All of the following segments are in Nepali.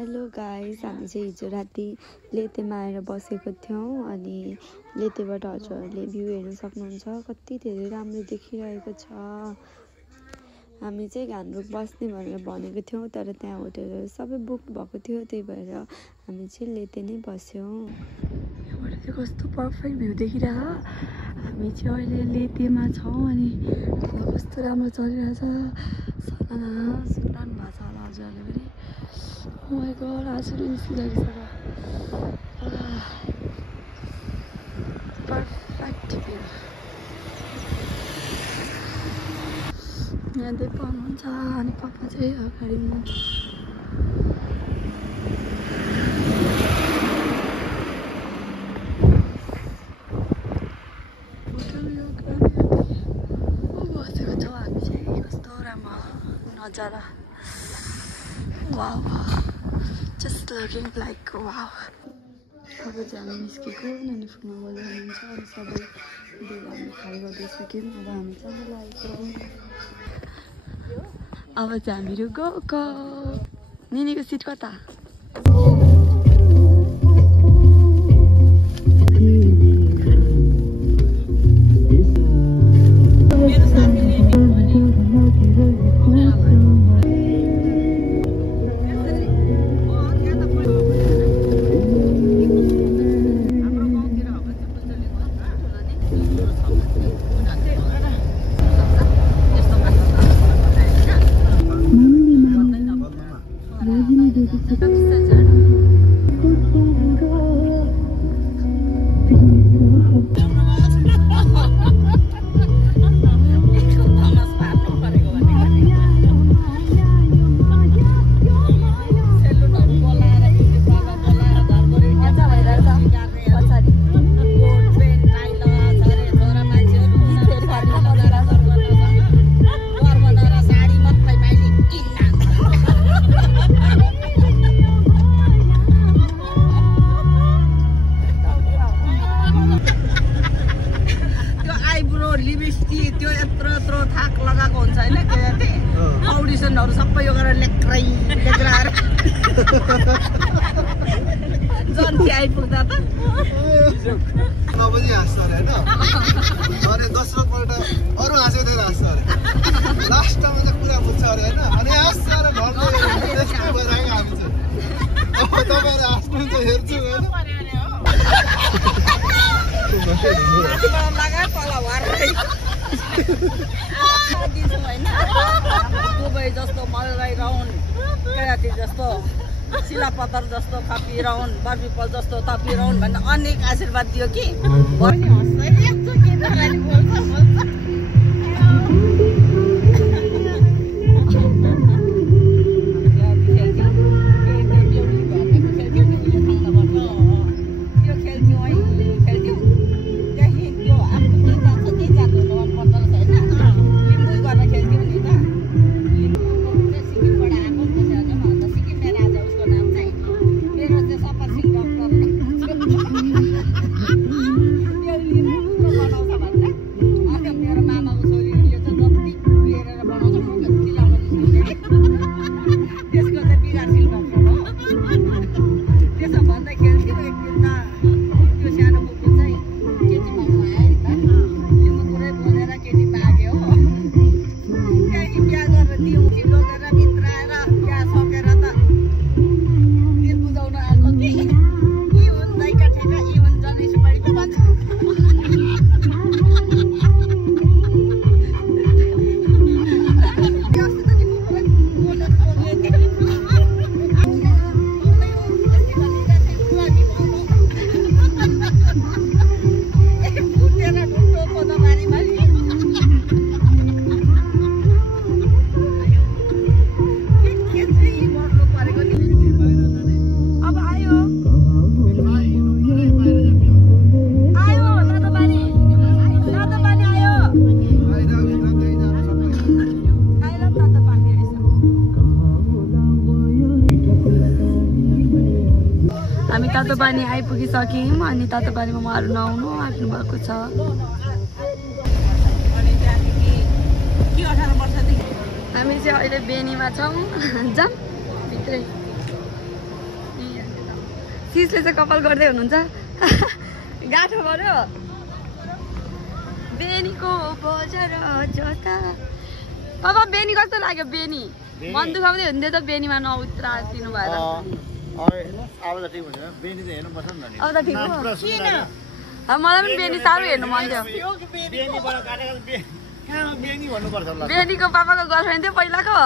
हेलो गाइस, हामी चाहिँ हिजो राति लेतेमा आएर बसेको थियौँ अनि लेतेबाट हजुरहरूले भ्यू हेर्न सक्नुहुन्छ। कति धेरै राम्रो देखिरहेको छ। हामी चाहिँ घानरुख बस्ने भनेर भनेको थियौँ, तर त्यहाँ होटलहरू सबै बुक भएको थियो, त्यही भएर हामी चाहिँ लेते नै बस्यौँ। यहाँबाट चाहिँ कस्तो पर्फेक्ट भ्यू देखिरहेको। हामी चाहिँ अहिले लेतेमा छौँ अनि कस्तो राम्रो चलिरहेछ। सुल्तान भएको छ होला हजुरहरूले पनि। Oh my god, आँसु निस्किरहेको छ। पर्फेक्ट भ्यू यहाँदै पाउनुहुन्छ अनि पापा चाहिँ अगाडि हुनुहुन्छ। बसेको छौँ हामी चाहिँ। कस्तो राम्रो नजारा। Wow, just looking like wow. अब चाहिँ हामी निस्केको नानी फुलमा बोल्दै हुनुहुन्छ अनि सबै हामी खाइ गर्दैछौँ। अब हामी चाहिँ लागेको। अब चाहिँ हामीहरू गएको। निनीको सिट कता? त्यो यत्रो थाक लगाएको हुन्छ हैन के अडिसनहरु सबै यो गरेर लेक्राएर जन्ती आइपुग्दा त नबुझी हाँस्छ अरे हैन। अनि दोस्रो पल्ट अरु हाँसेदै हाँस्छ अरे। लास्टमा चाहिँ कुरा बुझ्छ अरे हैन। अनि हाँस्छ अरे भन्दै त्यस्तो भएर आएको हामी चाहिँ। अब तपाईहरु हाँस्नुहुन्छ हेर्छु हैन। दुबई जस्तो मलगाई राउन्ड केराती जस्तो शिलापत्तर जस्तो थपी राउन्ड बर्फीपल जस्तो थपी राउन्ड भनेर अनेक आशीर्वाद दियो कि बहिनी हस्दै तातो पानी आइपुगिसक्यौँ अनि तातो पानीमा उहाँहरू नुहाउनु आँट्नु भएको छ। हामी चाहिँ अहिले बेनीमा छौँ। जाम भित्रै सिसले चाहिँ कपाल गर्दै हुनुहुन्छ गाठो गर्यो बेनीको बजार जता पापा बेनी कस्तो लाग्यो बेनी मन दुखाउँदै हुन्थ्यो त बेनीमा नउत्रा दिनु भएर अब त ठिक हुन्छ बेनी चाहिँ हेर्नु पर्छ नि अब त ठिक हो मलाई पनि बेनी साह्रो हेर्नु मन थियो बेनीको पापाको गर्लफ्रेन्ड थियो पहिलाको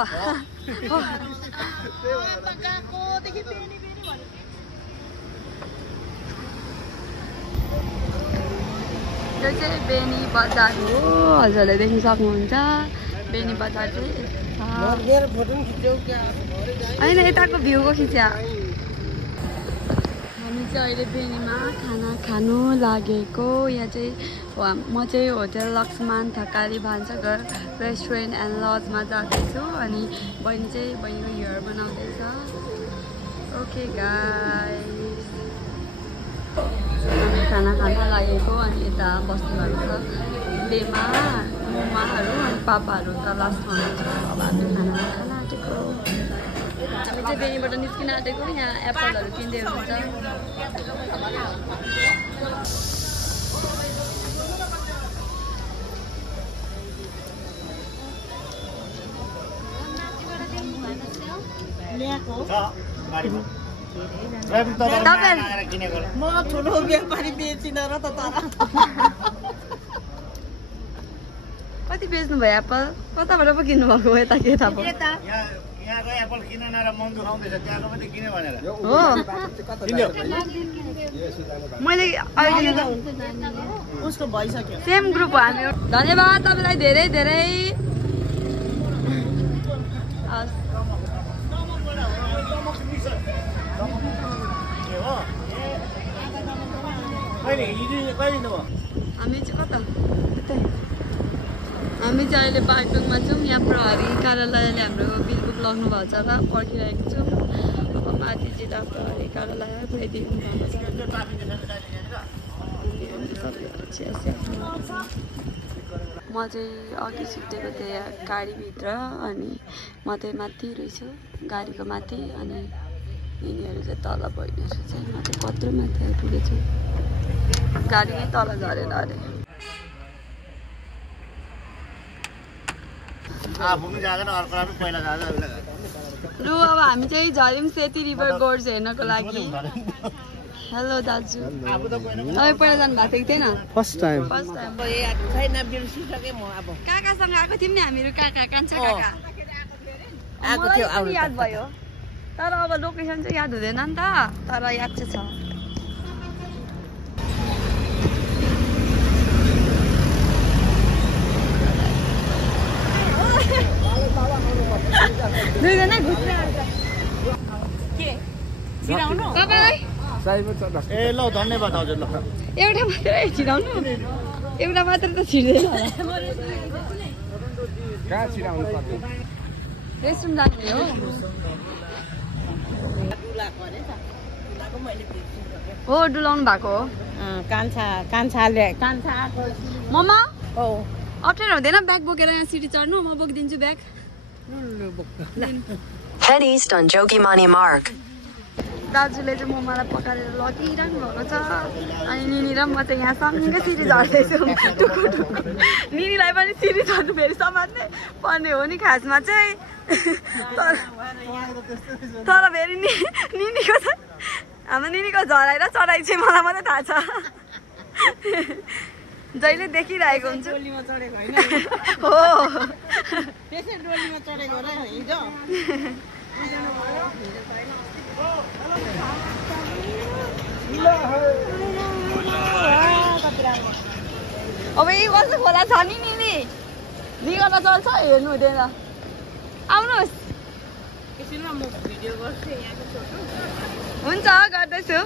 यो चाहिँ बेनी बजार हो हजुरले देख्न सक्नुहुन्छ बेनी बजार चाहिँ होइन यताको भ्यूको खिच्या हामी चाहिँ अहिले बेनीमा खाना खानु लागेको यहाँ चाहिँ म चाहिँ होटल लक्ष्मण थकाली भान्साघर रेस्टुरेन्ट एन्ड लजमा जाँदैछु अनि बहिनी चाहिँ बहिनीको हेयर बनाउँदैछ ओके गाइस हामी खाना खान लागेको अनि यता बस्नुभएको छ बेमा मुमाहरू अनि पापाहरू त लास्टमा हुनुहुन्छ अब हामी खाना खान आँटेको हामी चाहिँ बेनीबाट निस्किन आँटेको यहाँ एप्पलहरू किन्दै हुनुहुन्छ म ठुलो व्यापारी बेचिन र त कति बेच्नु भयो एप्पल कताबाट पो किन्नु भएको यता के थाहा भयो यहाँको एप्पल किन नर मन दुखाउँदैछ त्यहाँको पनि किन भनेर हो मैले उसको भइसक्यो सेम ग्रुप हो हामी धन्यवाद तपाईँलाई धेरै धेरै हामी चाहिँ कता हामी चाहिँ अहिले बागडोङमा छौँ यहाँ प्रहरी कार्यालयले हाम्रो बिलबुक लग्नु भएको छ र पर्खिरहेको छौँ अब माथि जिल्ला प्रहरी कार्यालय पुऱ्याइदिनु भएको छ म चाहिँ अघि सुतेको थिएँ गाडीभित्र अनि म चाहिँ माथि रहेछु गाडीको माथि अनि यिनीहरू चाहिँ तल बहिनीहरू चाहिँ म चाहिँ कत्रो माथि आइपुगेछु गाडी नै तल झरेन अरे लु अब हामी चाहिँ झर्यौँ सेती रिभर गोर्ज हेर्नको लागि हेलो दाजु तपाईँ पहिला जानु भएको थियो कि थिएन फर्स्ट टाइम काकासँग आएको थियौँ नि हामीहरू काका कान्छा काका आएको थियो याद भयो तर अब लोकेसन चाहिँ याद हुँदैन नि त तर याद चाहिँ छ दुईजना ए ल धन्यवाद हजुर ल एउटा मात्रै छिराउनु एउटा मात्र त छिर्दैन रेस्टरुम जाने हो हो डुलाउनु भएको हो कान्छाले ममा अप्ठ्यारो हुँदैन ब्याग बोकेर यहाँ सिटी चढ्नु म बोकिदिन्छु bag Head east on Jogimani Marg. दाजुले चाहिँ मलाई पकाएर लगिरहनु भएको छ अनि निनी र म चाहिँ यहाँ सँगै सिटी झर्दैछु निनीलाई पनि सिटी झर्नु फेरि समात्नै पर्ने हो नि खासमा चाहिँ तर फेरि निनीको चाहिँ हाम्रो निनीको झराइ र चढाइ चाहिँ मलाई मात्रै थाहा छ जहिले देखिरहेको हुन्छु हो अब यही कस्तो खोला छ नि निनी निगर्न चल्छ हेर्नु हुँदैन आउनुहोस् हुन्छ गर्दैछु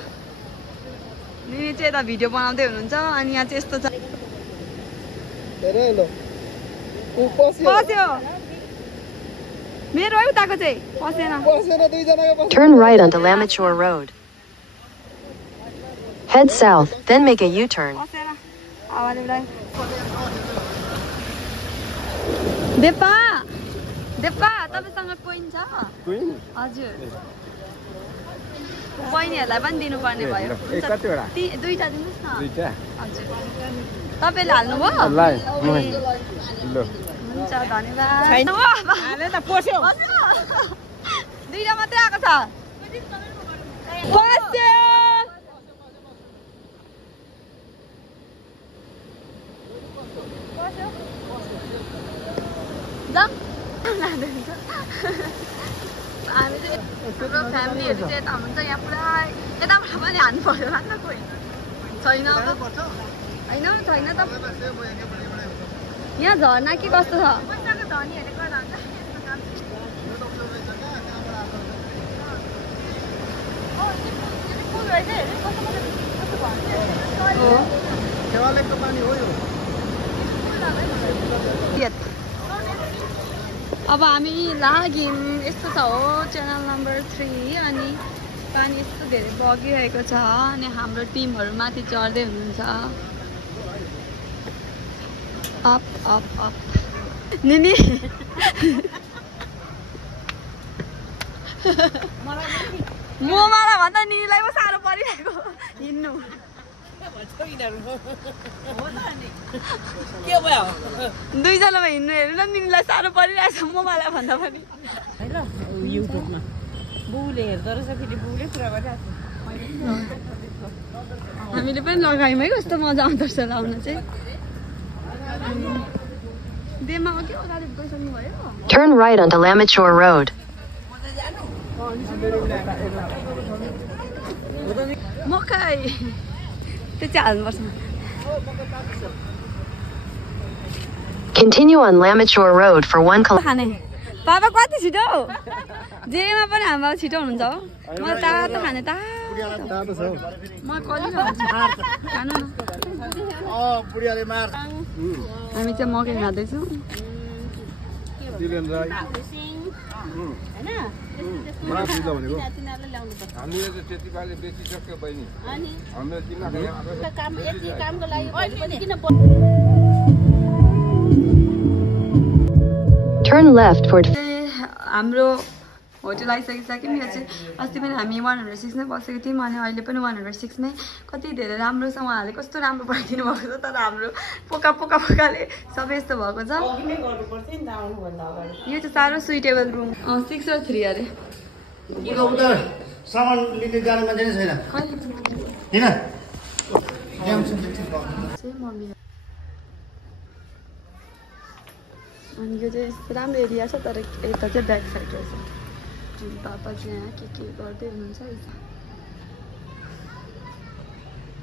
निनी चाहिँ यता भिडियो बनाउँदै हुनुहुन्छ अनि यहाँ चाहिँ यस्तो छ पस्यो मेरो है उताको चाहिँ पसेन Turn right onto Lamachore Road. Head south, then make a U-turn. देपा देपा तपाईसँग कोइन छ हजुर बहिनीहरूलाई पनि दिनुपर्ने भयो कतिवटा दुईटा दिनुहोस् न दुईटा हजुर तपाईँले हाल्नुभयो हुन्छ धन्यवाद दुईटा मात्रै आएको छ हामी चाहिँ हाम्रो फ्यामिलीहरू चाहिँ यता हुन्छ यहाँ पुरा यताबाट पनि हान्नु पर्यो न कोही छैन होइन छैन त यहाँ झर्ना के कस्तो छ अब हामी लाग्यौँ यस्तो छ हो च्यानल नम्बर 3 अनि पानी यस्तो धेरै बगिरहेको छ अनि हाम्रो टिमहरू माथि चढ्दै हुनुहुन्छ अप अप अप निनी मलाई भन्दा निनीलाई पो साह्रो परिरहेको हिँड्नु दुईजनामा हिँड्नु हेर्नु न निनीलाई साह्रो परिरहेछ मलाई भन्दा पनि युट्युबमा बुले हेर्दो रहेछ फेरि बुले कुरा गरिरहेको हामीले पनि लगायौँ है कस्तो मजा आउँदो रहेछ लाउन चाहिँ देमा के अगाडि गइसक्नु भयो Turn right onto Lamachore Road. मकै त्यो चाहिँ हाल्नुपर्छ Continue on Lamachore Road for 1 kilometer. खाने बाबा कति छिटो जेमा पनि हाम्रो छिटो हुनुहुन्छ हो म तातो खाने तातो म कहिले खानु हामी चाहिँ मकै खाँदैछौँ हामीले त त्यति पाले बेचिसक्यो बहिनी हामीले Turn left for हाम्रो होटल आइसकिसक्यौँ यो चाहिँ अस्ति पनि हामी 106 नै बसेको थियौँ अनि अहिले पनि 106 नै कति धेरै राम्रो छ उहाँहरूले कस्तो राम्रो बनाइदिनु भएको छ तर हाम्रो पोका पोकाले सबै यस्तो भएको छ यो चाहिँ साह्रो सुइटेबल रुम 6 or 3 अरे सामान लिने जाने मान्छे नै छैन हैन अनि यो चाहिँ यस्तो राम्रो एरिया छ तर यता चाहिँ ब्याक साइड रहेछ अनि पापा चाहिँ यहाँ के गर्दै हुनुहुन्छ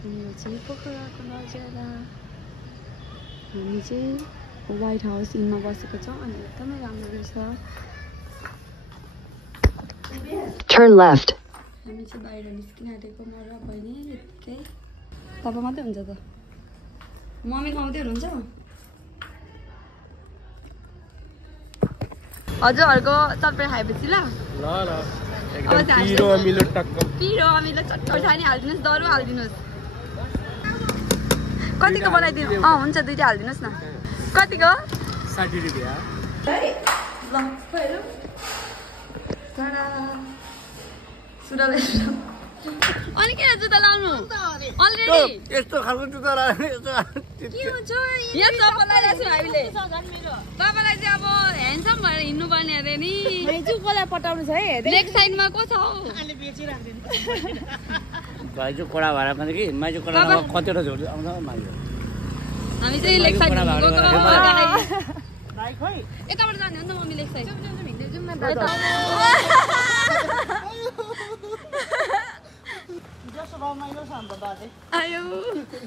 अनि यो चाहिँ पोखराको नजारा हामी चाहिँ व्हाइट हाउस इनमा बसेको छौँ अनि एकदमै राम्रो रहेछ turn left. हामी चाहिँ बाहिर निस्किन आँटेको म र बहिनी यतिकै तपाईँ मात्रै हुन्छ त मम्मी आउँदै हुनुहुन्छ हजुरहरूको चटपटी खाएपछि ल पिरो अमिलो चटपटी खाने हालिदिनुहोस् दरु हालिदिनुहोस् कतिको बनाइदिनु हुन्छ दुईटा हालिदिनुहोस् न कतिको 60 रुपैयाँ ल अनि किन जुत्ता लाउनु अलरेडी यस्तो खालको जुत्ता लगाएर यहाँ चप्पल लगाइरहेको छु हामीले तपाईँलाई चाहिँ अब ह्यान्डसम भएर हिँड्नु पर्ने अरे नि कसलाई पटाउनु छ है लेग साइडमा को छ भाइजू कडा भएर पनि कि माइजू कडा कतिवटा झोल आउँछ माइजू हामी चाहिँ लेग साइड भाइ खोइ यताबाट जाने हो नि त मम्मी लेग साइड आयो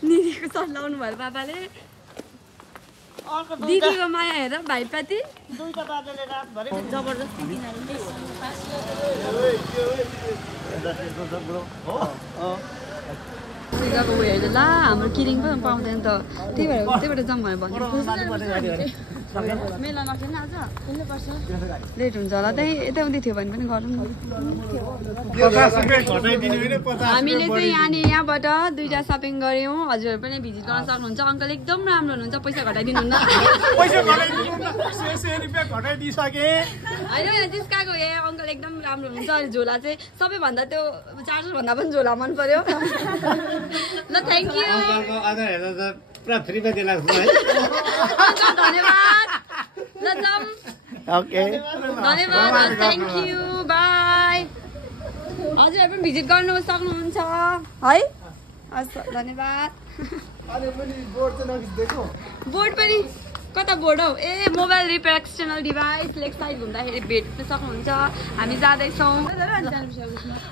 निनीको सर्ट लाउनु भयो पापाले दिदीको माया हेर भाइप्रति दुईटा दाजुले रातभरि जबरजस्ती सिकाएको उयोहरू ला हाम्रो किरिङ पनि पाउँदैन त त्यही भएर जाउँ भनेर भन्नु मेला नखेल्न आज लेट हुन्छ होला त्यही यताउति थियो भने पनि गरौँ न हामीले चाहिँ यहाँबाट 2टा सपिङ गऱ्यौँ हजुरहरू पनि भिजिट गर्न सक्नुहुन्छ अङ्कल एकदम राम्रो हुनुहुन्छ पैसा घटाइदिनुहुन्न होइन जिस्काको ए अङ्कल एकदम राम्रो हुनुहुन्छ अनि झोला चाहिँ सबैभन्दा त्यो चार्जर भन्दा पनि झोला मन पर्यो ल थ्याङ्क यू धन्यवाद ल जाम ओके धन्यवाद थ्याङ्क यू बाई हजुरहरू पनि भिजिट गर्नु सक्नुहुन्छ है हस् धन्यवाद बोर्ड पनि कता बोर्ड हौ ए मोबाइल रिपेयर एक्सटर्नल डिभाइस लेग साइड हुँदाखेरि भेट्न सक्नुहुन्छ हामी जाँदैछौँ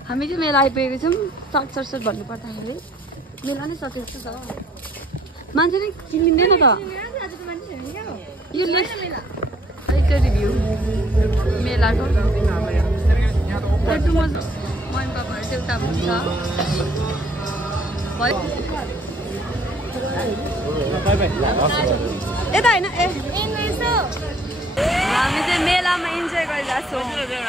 हामी चाहिँ मेला आइपुगेको छौँ सर्ट सर्ट भन्नु पर्दाखेरि मेला नै सकेको छ मान्छे नै चिनिँदैन त यो रिभ्यू मेलाको मन पापाहरू चाहिँ उता हुन्छ यता होइन ए हामी चाहिँ मेलामा इन्जोय गरिरहेको छौँ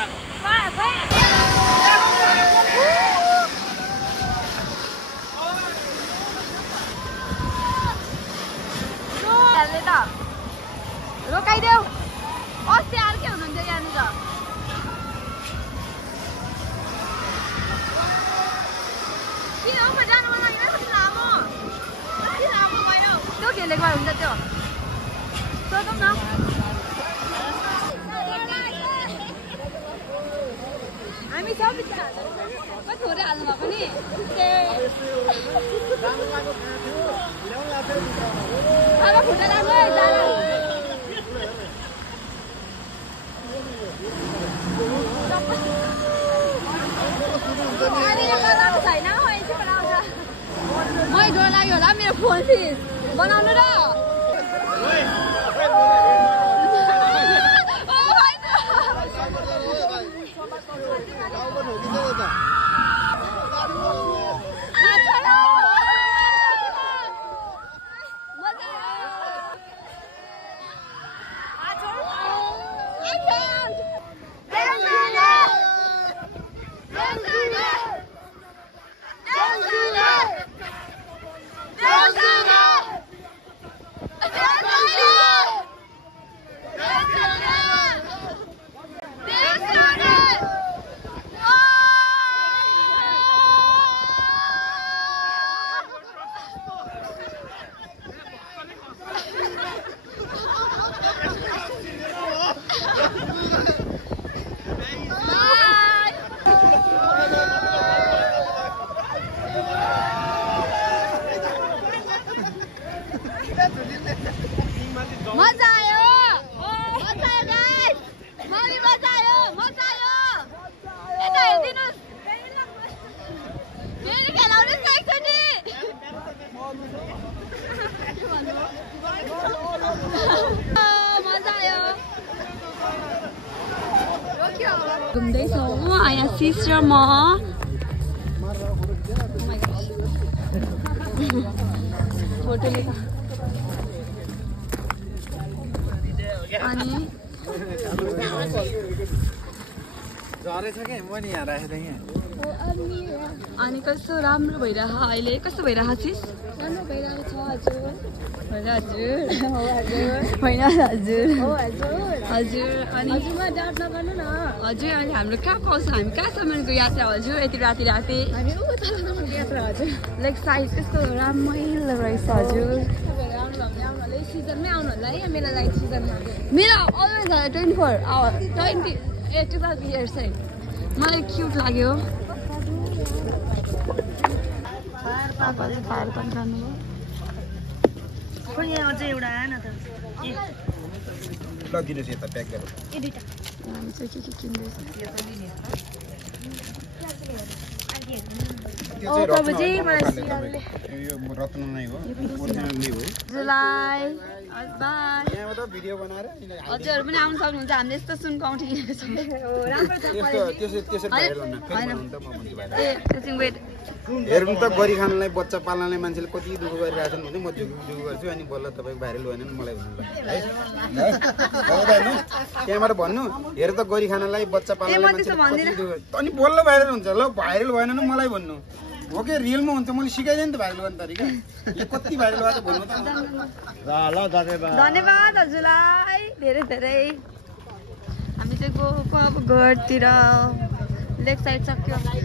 रोकाइदेऊ अस्ति अर्कै हुनुहुन्थ्यो यहाँनिर किन हौ जानु मन लागेन कति लामो भयो त्यो खेलेको हुन्छ त्यो सोधौँ न हामी सब कति थोरै हाल्नु भएको नि अब खुट्टा लाग्यो मै डर लाग्यो होला मेरो फोन फिस बनाउनु र घुम्दैछौँ आयासिस र म फोटो लिएर अनि अनि कस्तो राम्रो भइरह अहिले कस्तो भइरह सिस राम्रो भइरहेको छ हजुर होइन हजुर हजुर अनि हजुर अहिले हाम्रो कहाँ पाउँछ हामी कहाँसम्मको यात्रा हजुर यति राति राति लाइक साइज कस्तो रमाइलो रहेछ हजुर सिजनमै आउनु होला है मेरो लाइक सिजनमा मेरो अलवेज 24 आवर 12 इयर्स है मलाई क्युट लाग्यो पापाले फायर पनि खानुभयो यहाँ अझै एउटा आएन त दिनुहोस् यता प्याक गरेर हामी चाहिँ के किन्दैछ रत्न नै हो ओरिजिनल नै हो जुलाई बाई यहाँबाट भिडियो बनाएर हजुरहरू पनि आउनु सक्नुहुन्छ हामीले यस्तो सुनको औँठी किनेको छौँ राम्रो छ त्यसरी हेर्नु न फेरि भन्नु त म भन्छु भाइ ए वेट हेर्नु त गरी खानलाई बच्चा पाल्नलाई मान्छेले कति दुःख गरिरहेछन् भने म जुग गर्छु अनि बल्ल तपाईँ भाइरल भएन नि मलाई भन्नु ल त्यहाँबाट भन्नु हेर त गरी खानलाई बच्चा पाल्नलाई मान्छेले कति दुःख अनि बोल्न भाइरल हुन्छ ल भाइरल भएन नि मलाई भन्नु हो कि रियलमा हुन्छ मैले सिकाइदिएँ नि त भाइरल गर्ने तरिका यो कति भाइरल भयो त भन्नु त ल धन्यवाद हजुरलाई धेरै धेरै हामी चाहिँ गएको अब घरतिर लेफ्ट साइड सक्यो हामी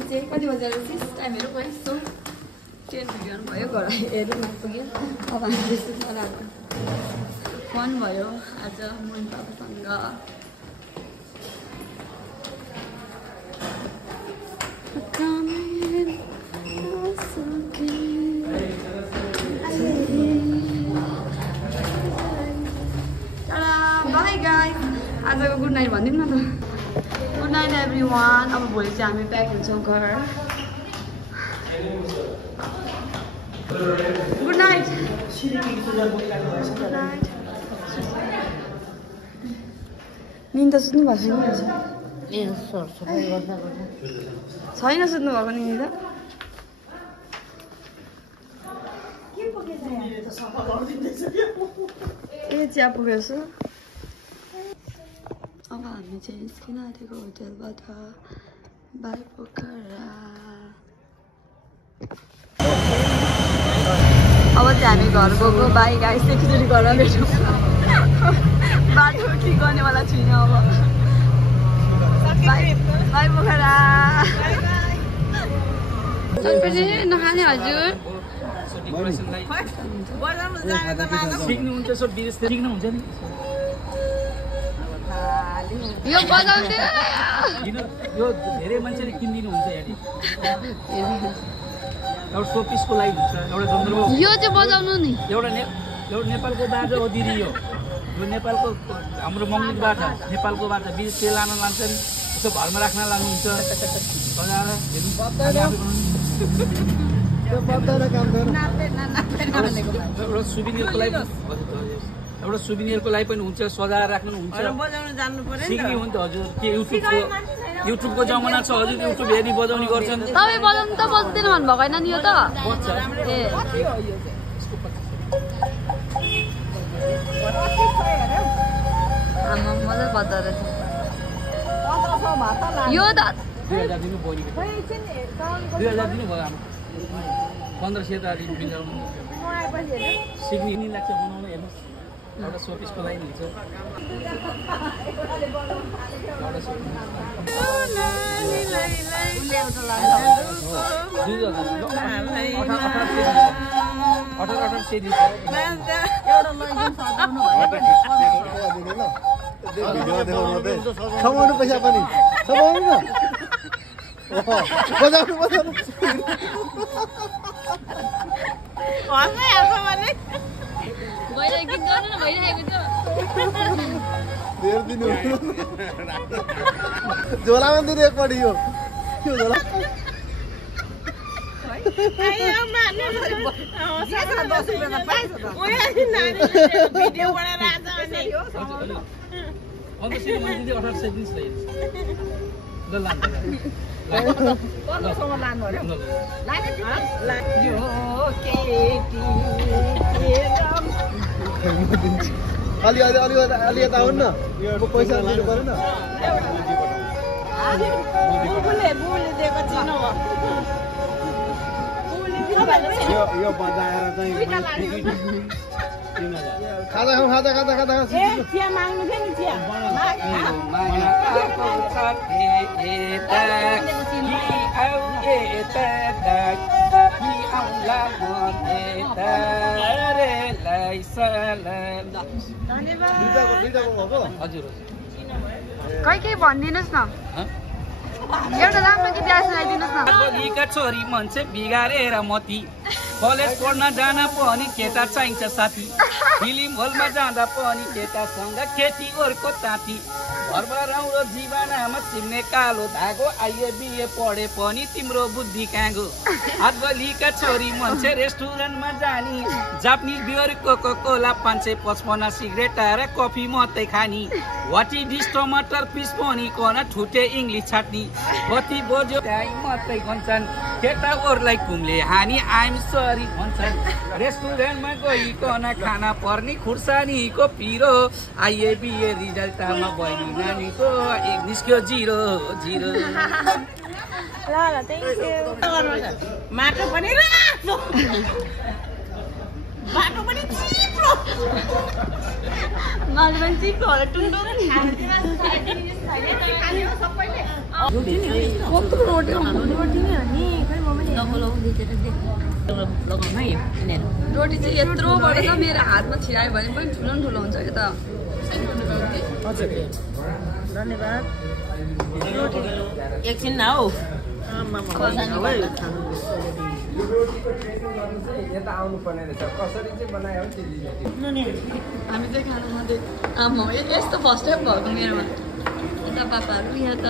चाहिँ कति बजेर टाइमहरू गएछौँ 10 बजी भयो घर हेर्नु नपुग्यो अब हामी त्यस्तो चलाएको फन भयो आज मन पापासँग बाई गाइस आजको गुड नाइट भनिदिउँ न त गुड नाइट एभ्रिवान अब भोलि चाहिँ हामी प्याक हुन्छौँ घर गुड नाइट निन्दा सुत्नु भएको छैन सुत्नु भएको निन्दा ए चिया पुगेछु अब हामी चाहिँ निस्किन आँटेको होटेलबाट बालपोखरा अब चाहिँ हामी घर गएको बाइक आइस एकचोटि घरमा भेटौँ बाटो ठिक गर्नेवाला छुइनँ अब बाई पोखरा नखाने हजुर यो बजाउँदै यो धेरै मान्छेले किनिदिनु हुन्छ एउटा सोपिसको लागि हुन्छ एउटा जन्द्रमा यो चाहिँ बजाउनु नि एउटा नेपालको बाजा अदिरी यो नेपालको हाम्रो मङ्गलिक बाजा नेपालको बाजा विदेश तेल लान लान्छन् यसो घरमा राख्न लानुहुन्छ बजाएर एउटा सुबिनियरको लागि पनि हुन्छ सजाएर राख्नु हुन्छ सिक्ने हो नि त हजुर के युट्युबको जमाना छ हजुर युट्युब हेरी बजाउने गर्छन् तपाईँ बजाउनु त बज्दैन भन्नुभएको होइन नि यो त ए आमा मजा बज्दो रहेछ यो त 2000 दिनु बढी 2000 दिनु भयो हाम्रो 1500 त अलि मिलाउनु सिक्ने नि लाग्छ बनाउन हेर्नुहोस् एउटा सोपिसको लागि हुन्छ समाउनु पैसा पनि समाउनु न बजाउनु बजाउनु झोलामा दिनु एकपट्टि यो झोला अलि यता आउनु न पैसा दिनु परेन यो बजाएर चाहिँ खाजा चिया माग्नु थियो नि चिया आउला मरेलाई सलाम। हजुर केही भनिदिनुहोस् न एउटा राम्रो गीत गाएर सुनाइदिनुहोस् न। बोलीका छोरी मान्छे बिगारेर मती कलेज पढ्न जान पनि केटा चाहिन्छ साथी फिल्म हलमा जाँदा पनि केटासँग खेती ओरको ताती घरबार आउरो जीवनमा चिन्ने कालो धागो आइए बिए पढे पनि तिम्रो बुद्धि काँगो हातबलीका छोरी मान्छे रेस्टुरेन्टमा जानी Japanese beer coca cola 555 cigarette र कफी मात्रै खानी वाटी डिस टमाटर पिस पनि कन ठुटे इङ्ग्लिस छाट्नी कति बोझ्यो त्यही मात्रै भन्छन् केटा ओरलाई कुमले हानी आइम सरी भन्छन् रेस्टुरेन्टमा गइकन खाना पर्ने खुर्सानीको पिरो आइए बिए रिजल्टमा बहिनी नानीको निस्क्यो 0 0। ल थ्याङ्क यू। माटो पनि रातो बाटो पनि चिप्लो मलाई पनि चिप्लो होला टुन्डो रोटी चाहिँ यत्रो बढे त मेरो हातमा छिरायो भने पनि ठुलो न ठुलो हुन्छ यता। धन्यवाद। एकछिन हौ हामी चाहिँ खानु मात्रै आमा यस्तो फर्स्ट टाइम भएको मेरोमा यता पापाहरू यहाँ त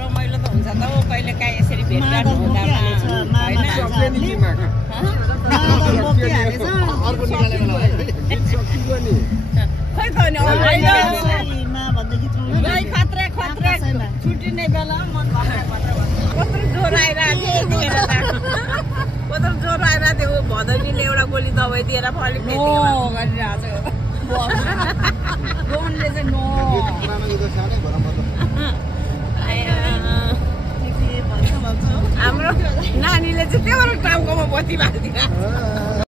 रमाइलो त हुन्छ त कहिले काहीँ यसरी भेटघाट हुँदामा खै त नि खत्रा खत्रा छुट्टिने बेला मन कत्रो ज्वरो आइरहेको थियो कत्रो ज्वरो आइरहेको थियो भदैनीले एउटा गोली दबाई दिएर अलिक गरिरहेको चाहिँ नो हाम्रो नानीले चाहिँ त्यहाँबाट टाउकोमा बत्ती बालिदिएको